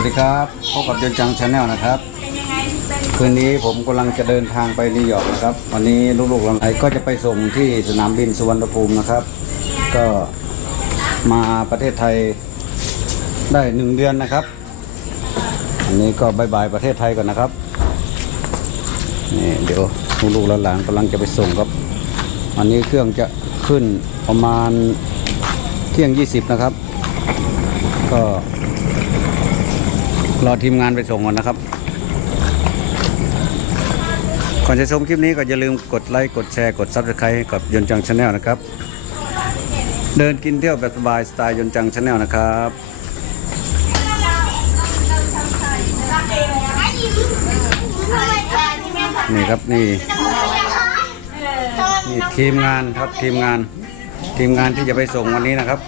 วัสดีครับพบกับยนต์จังชาแนลนะครับ คืนนี้ผมกำลังจะเดินทางไปนิวยอร์กนะครับ วันนี้ลูกๆหลานก็จะไปส่งที่สนามบินสุวรรณภูมินะครับ ก็มาประเทศไทยได้หนึ่งเดือนนะครับ อันนี้ก็บายบายประเทศไทยก่อนนะครับนี่เดี๋ยวลูกๆหลานกำลังจะไปส่งครับวันนี้เครื่องจะขึ้นประมาณเที่ยง 20 นะครับ ก็ รอทีมงานไปส่งก่อนนะครับ ก่อนจะชมคลิปนี้ก็อย่าลืมกดไลค์ กดแชร์ กด Subscribe ให้กับยนจังชาแนลนะครับ เดินกินเที่ยวแบบสบายสไตล์ยนจังชาแนลนะครับนี่ครับนี่นี่ทีมงานครับทีมงาน ทีมงานที่จะไปส่งวันนี้นะครับ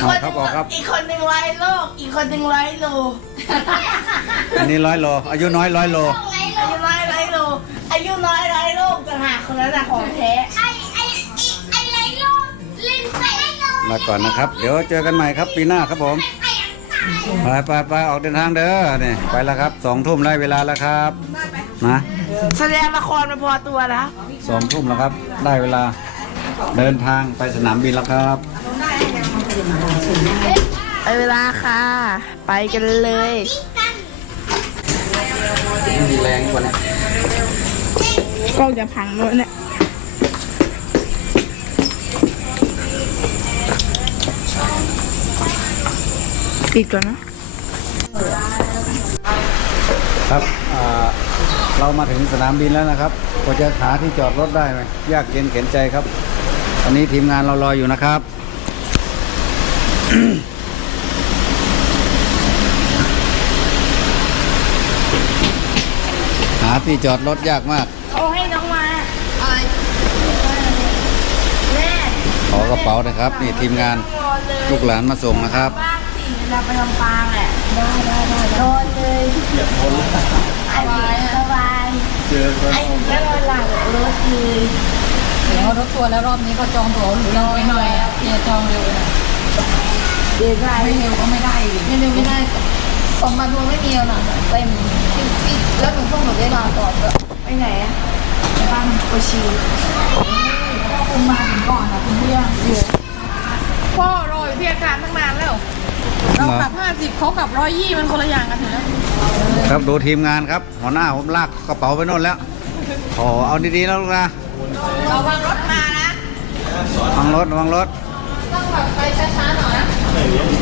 กคนหครันึ่บงออกครับ อีกคนหนึ่งร้อยโลก อีกคนหนึ่งร้อยโลอันนี้ร้อยโล อายุน้อยร้อยโลอายุน้อยร้อยโล อายุน้อยร้อยโลต่างหากคนนั้นน่ะของแท้มาก่อนนะครับ เดี๋ยวเจอกันใหม่ครับปีหน้าครับผมไปไปไปออกเดินทางเด้อนี่ไปแล้วครับสองทุ่มได้เวลาแล้วครับนะแสดงละครมาพอตัวแล้วสองทุ่มแล้วครับ ได้เวลา เดินทางไปสนามบินแล้วครับ ไอเวลาค่ะ ไปกันเลย มีแรงกว่านี้กล้องจะพังแล้วเนี่ยปิดก่อนนะครับอ่าเรามาถึงสนามบินแล้วนะครับก็จะหาที่จอดรถได้ไหมยากเย็นเข็นใจครับตอนนี้ทีมงานเรารออยู่นะครับ หาที่จอดรถยากมาก เอาให้น้องมาแม่ขอกระเป๋านะครับ นี่ทีมงานนอนเลยลูกหลานมาส่งนะครับ บ้านสี่เราไปลำปางแหละได้ได้ได้นอนเลยสบายสบายเจอไอ้ก็นอนหลังรถเลยเดี๋ยวเขาทบทวนแล้วรอบนี้เขาจองตั๋วหรือเราไปหน่อยอะเพียจองเร็วไปหน่อย เดี๋ยวได้ไม่เร็วก็ไม่ได้อีกไม่เร็วไม่ได้สองวันทัวร์ไม่มีแล้วนะเต็มปิดแล้วหนูพวกหนูได้ลาก่อนด้วยไปไหนอะบ้านโอชิพ่อคุณมาถึงก่อนนะคุณเพื่อนพ่อรออยู่ที่อาคารตั้งนานแล้วเรากลับห้าสิบเขากลับร้อยยี่มันคนละอย่างกันเห็นไหมครับดูทีมงานครับหัวหน้าผมลากกระเป๋าไปโน่นแล้วโอ้เอาดีๆแล้วลูกนะระวังรถมานะระวังรถระวังรถต้องแบบไปช้าๆหน่อยนะ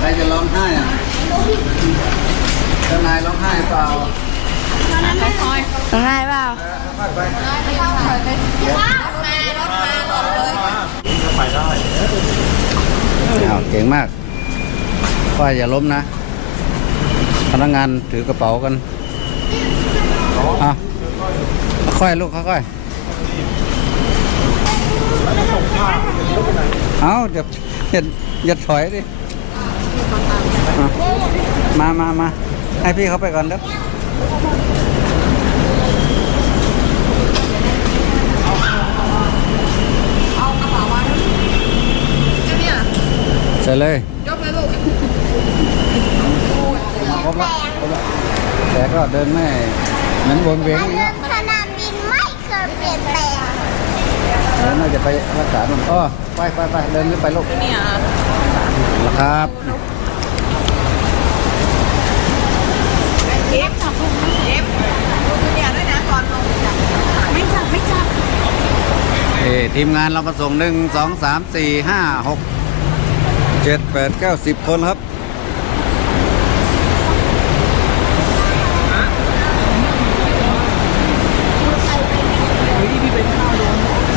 ใครจะร้องไห้อะเจ้านายร้องไห้เปล่าคอยร้องไห้เปล่าไปไปๆได้ไม่ต้องถอยไปรถมารถมารถเลยเอาเก่งมากป้าอย่าล้มนะ พนักงานถือกระเป๋ากันเอาค่อยๆลูกค่อยๆเอาเดี๋ยวอย่าอย่าถอยดิ อะมามามาให้พี่เขาไปก่อนเด้อเนี่ยใส่เลยยกเลยลูกครบแล้วครบแล้วแต่ก็เดินไม่เหมือนวนเวียนอย่างนี้สนามบินไม่เคยเปลี่ยนแปลงเดินน่าจะไปรักษาหนุ่มอ้อไปไปไปเดินขึ้นไปลูก เนี่ย แล้วครับเอฟจับลูกเอฟเนี่ยด้วยนะก่อนลงไม่จับไม่จับเอ่ทีมงานเรามาส่งหนึ่งสองสามสี่ห้าหกเจ็ดแปดเก้าสิบคนครับ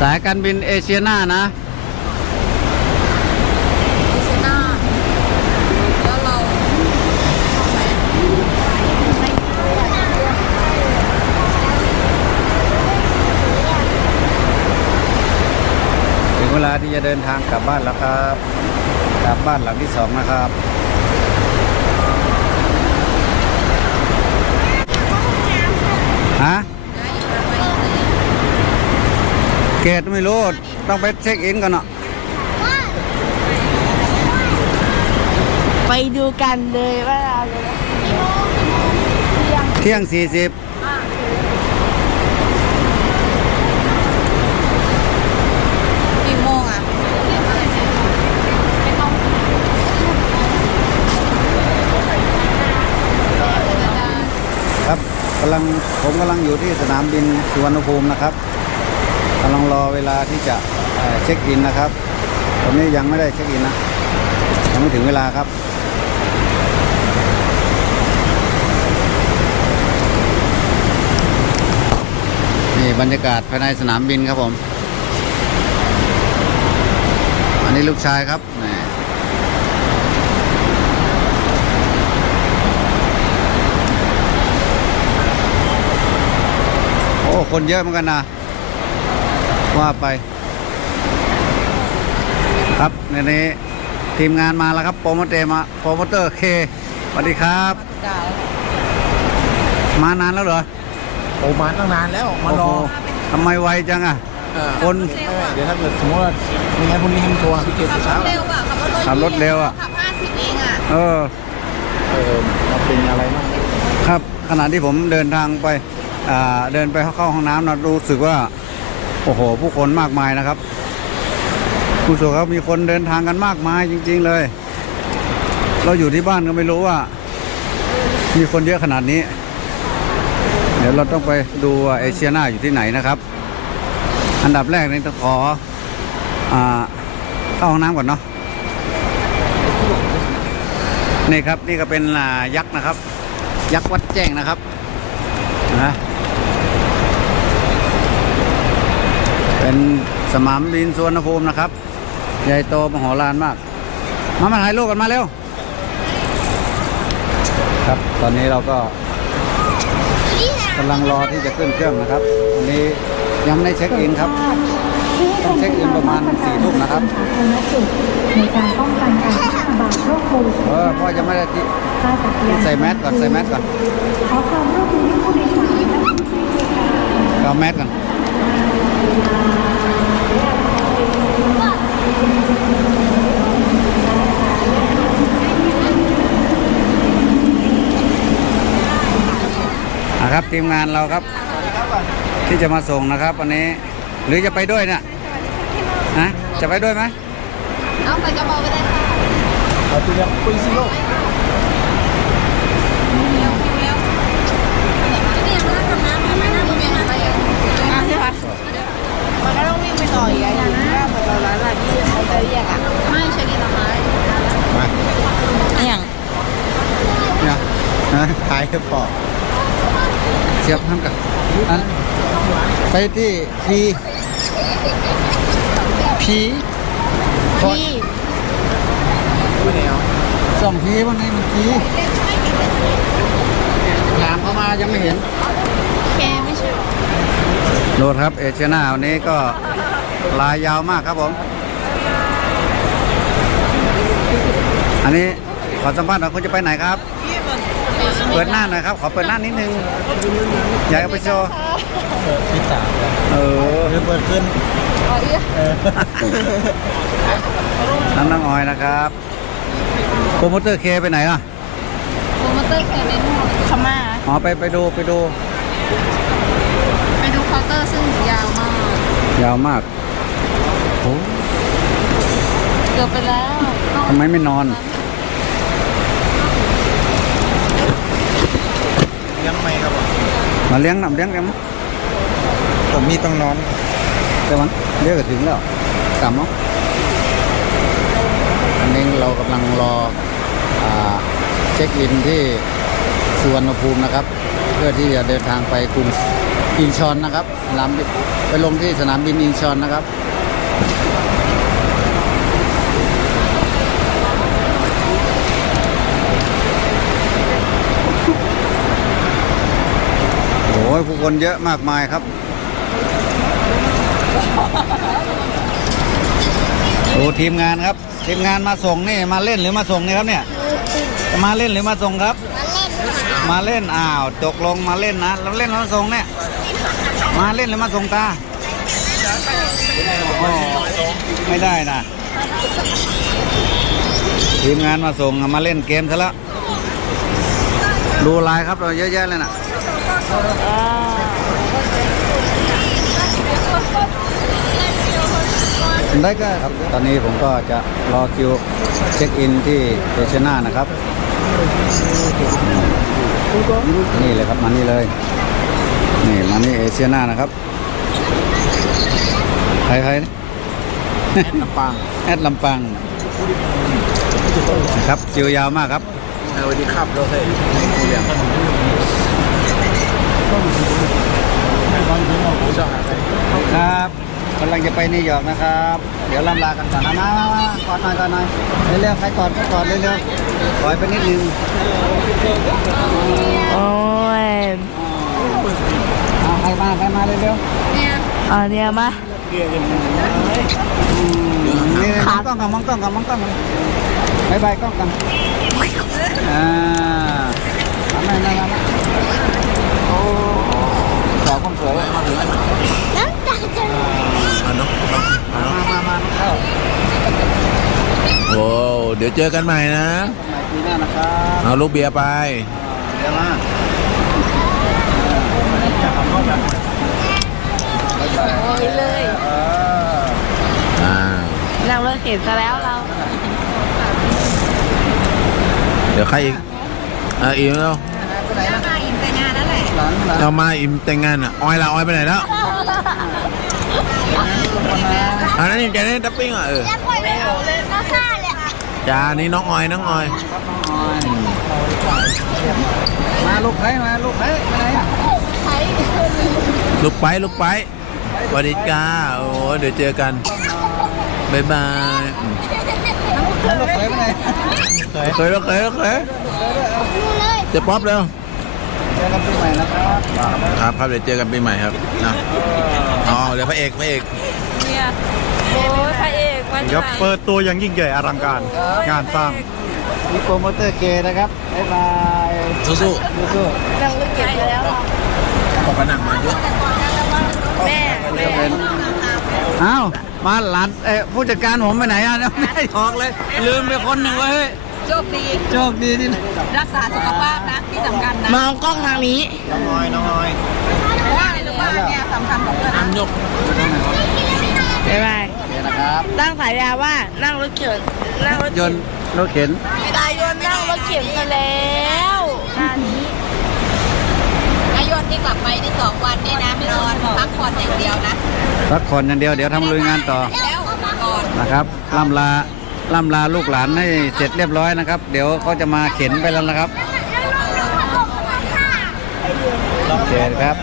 สายการบินเอเชียนานะ จะเดินทางกลับบ้านแล้วครับ กลับบ้านหลังที่สองนะครับฮะเกตไม่รู้ ต้องไปเช็คอินก่อนเนาะไปดูกันเลยว่าเราเลยเที่ยงสี่สิบ กี่โมงอะ ครับ กำลังผมกำลังอยู่ที่สนามบินสุวรรณภูมินะครับกำลังรอเวลาที่จะเอ่อเช็คอินนะครับตอนนี้ยังไม่ได้เช็คอินนะยังไม่ถึงเวลาครับนี่บรรยากาศภายในสนามบินครับผม อันนี้ลูกชายครับนี่โอ้ คนเยอะเหมือนกันนะ ว่าไป ครับในนี้ทีมงานมาแล้วครับโปรโมเตอร์มาโปรโมเตอร์เคสวัสดีครับ มานานแล้วเหรอโอ้มาตั้งนานแล้วมารอโโหทำไมไวจังอะ เออคนไม่ไม่เดี๋ยวถ้าเกิดสมมติว่ามีงานพรุ่งนี้ให้มันโทรหาพี่เกศเช้าเร็วอะขับรถขับรถเร็วอะขับห้าสิบเองอะ เออ เออมันเป็นอะไรบ้างครับขณะที่ผมเดินทางไปอ่า เดินไปเข้าห้องน้ำนะรู้สึกว่า โอ้โห ผู้คนมากมายนะครับผู้สูครับมีคนเดินทางกันมากมายจริง ๆเลย เราอยู่ที่บ้านก็ไม่รู้ว่า มีคนเยอะขนาดนี้ เดี๋ยวเราต้องไปดูเอเชียนาอยู่ที่ไหนนะครับ อันดับแรกนี่ต้องขออเข้าห้องน้ำก่อนเนาะนี่ครับนี่ก็เป็นอ่ายักษ์นะครับ ยักษ์วัดแจ้งนะครับนะ เป็นสนามบินสวนภูมินะครับ ใหญ่โตมโหฬารมาก มามาถ่ายรูปกันมาเร็ว ครับตอนนี้เราก็กำลังรอที่จะขึ้นเครื่องนะครับวันนี้ยังไม่ได้เช็คอินครับต้องเช็คอินประมาณสี่ทุ่มนะครับสาธารณสุขในการป้องกันการแพร่ระบาดโรคโควิดเออพ่อยังไม่ได้ที่ท่าอากาศยานใส่แมสก่อนใส่แมสก่อนขอความร่วมมือให้ผู้โดยสารและเอาแมสก่อน อะครับทีมงานเราครับ ที่จะมาส่งนะครับวันนี้ หรือจะไปด้วยเนี่ยนะจะไปด้วยไหมเอาใส่กระเป๋าไปเลยค่ะ เอาตัวอย่างปุยซิโล ต้องวิ่งไปต่ออีกอะอย่างนั้นเหมือนเราร้านอะไรที่เขาจะเรียกอะไม่ใช่ดีละไม้มาอย่างเนี่ยนะถ่ายให้ปอกเสียบห้ามกับอันไปที่พีพีพี่ไม่แนวสองพีวันนี้มันพีถามเข้ามายังไม่เห็นเคไม่ใช่หรอโดดครับเอเชียนาวันนี้ก็ ลายยาวมากครับผม อันนี้ขอสัมภาษณ์หน่อยคุณจะไปไหนครับ เปิดหน้าหน่อยครับ ขอเปิดหน้านิดนึง อยากเอาไปโชว์ที่สามเออคือเปิดขึ้นน้ำน้องออยนะครับโปรโมเตอร์เคไปไหนล่ะโปรโมเตอร์เคเป็นขม่าอ๋อไปไปดูไปดู ไปดูเคาน์เตอร์ซึ่งยาวมาก ยาวมาก โอ้เกือบไปแล้วทำไมไม่นอนยังไม่ครับผมมาเลี้ยงน้ำเลี้ยงกันมั้ยผมมีต้องนอนแต่วันเรียกก็ถึงแล้วกลับเนาะอันนี้เรากำลังรออาเช็คอินที่สุวรรณภูมินะครับ เพื่อที่จะเดินทางไปกรุงอินชอนนะครับสนามบินไปลงที่สนามบินอินชอนนะครับ อ้ยผู้คนเยอะมากมายครับ ดูทีมงานครับ ทีมงานมาส่งนี่มาเล่นหรือมาส่งนี่ครับเนี่ยมาเล่นหรือมาส่งครับ มาเล่นอ้าวตกลงมาเล่นนะแล้วเล่นหรือมาส่งเนี่ยมาเล่นหรือมาส่งตาไม่ได้นะทีมงานมาส่งมาเล่นเกมซะแล้วดูไลน์ครับเราเยอะแยะเลยนะ ได้ก็ครับ ตอนนี้ผมก็จะรอคิวเช็คอินที่เอเชียนานะครับ นี่เลยครับมานี่เลย นี่มานี่เอเชียนานะครับใครใครนะลำปางแอดลำปังนะครับคิวยาวมากครับสวัสดีครับเราเคยเรียนชอบอะไร ครับกำลังจะ ไปนิวยอร์กนะครับ เดี๋ยวล่ำลากันก่อนนะมามามาก่อนหน่อยก่อนหน่อยเร็วๆใครก่อนใครก่อนเร็วๆถอยไปนิดนึงโอ้ยเอาใครมาใครมาเร็วเอาเนี่ยมาๆอืมนี่มองกล้องกันมองกล้องกันมองกล้องกันบายบายกล้องกันอ่ามาหน่อยหน่อยมาโอ้สาวคนสวย มาถึง น้ำตาจะไหล อะเนาะ มามามาเข้า โอ้ เดี๋ยวเจอกันใหม่นะใหม่ปีหน้านะครับเอาลูกเบียร์ไปเดี๋ยวมาโอ้ยเลยเอออ่านั่งรถเข็นซะแล้วเรา เดี๋ยวใครอีกอะอิมแล้วมาอินไปงานนั่นแหละหลังหลังเรามาอิมแต่งงานอะออยละออยไปไหนแล้วอันนั้นอิมแกนี่ดับปิ้งอะเออ จ้านี่น้องออยน้องออย มาลูกไผ่มาลูกไผ่ไปไหนอะลูกไปลูกไปสวัสดีจ้าโอ้เดี๋ยวเจอกันบ๊ายบายอืมลูกไผ่ไปไหนเคยแล้วเคยแล้วเคยดูเลยเจะป๊อปเร็วเจอกันปีใหม่นะครับครับครับเดี๋ยวเจอกันปีใหม่ครับนะอ๋อเดี๋ยวพระเอกพระเอกเนี่ยโอ้ยพระเอก มาเดี๋ยวเปิดตัวอย่างยิ่งใหญ่อลังการ งานสร้างมีโปรโมเตอร์เคนะครับบ๊ายบายสู้สู้นั่งรถเข็นซะแล้วเราๆบอกกันหนักมาเยอะแม่ๆแม่เป็นอ้าวมาหลานเอ้ผู้จัดการผมไปไหนอะไม่ได้ออกเลย ลืมไปคนหนึ่งเว้ยโชคดีโชคดีที่รักษาสุขภาพนะที่สำคัญนะมองกล้องทางนี้น้องออยน้องออยเพราะว่าอะไรรู้ป่ะเนี่ยสำคัญของเพื่อนอันยก บ๊ายบายโอเคนะครับตั้งสายยาว่านั่งรถเข็นนั่งรถยนต์รถเข็นไม่ได้ยนนั่งรถเข็นซะแล้วงานนี้นายนที่กลับไปที่สองวันนี่นะนอนพักผ่อนอย่างเดียวนะพักผ่อนอย่างเดียวเดี๋ยวทำลุยงานต่อแล้วก่อนนะครับล่ำลาล่ำลาลูกหลานให้เสร็จเรียบร้อยนะครับ เดี๋ยวเขาจะมาเข็นไปแล้วนะครับโอเคครับ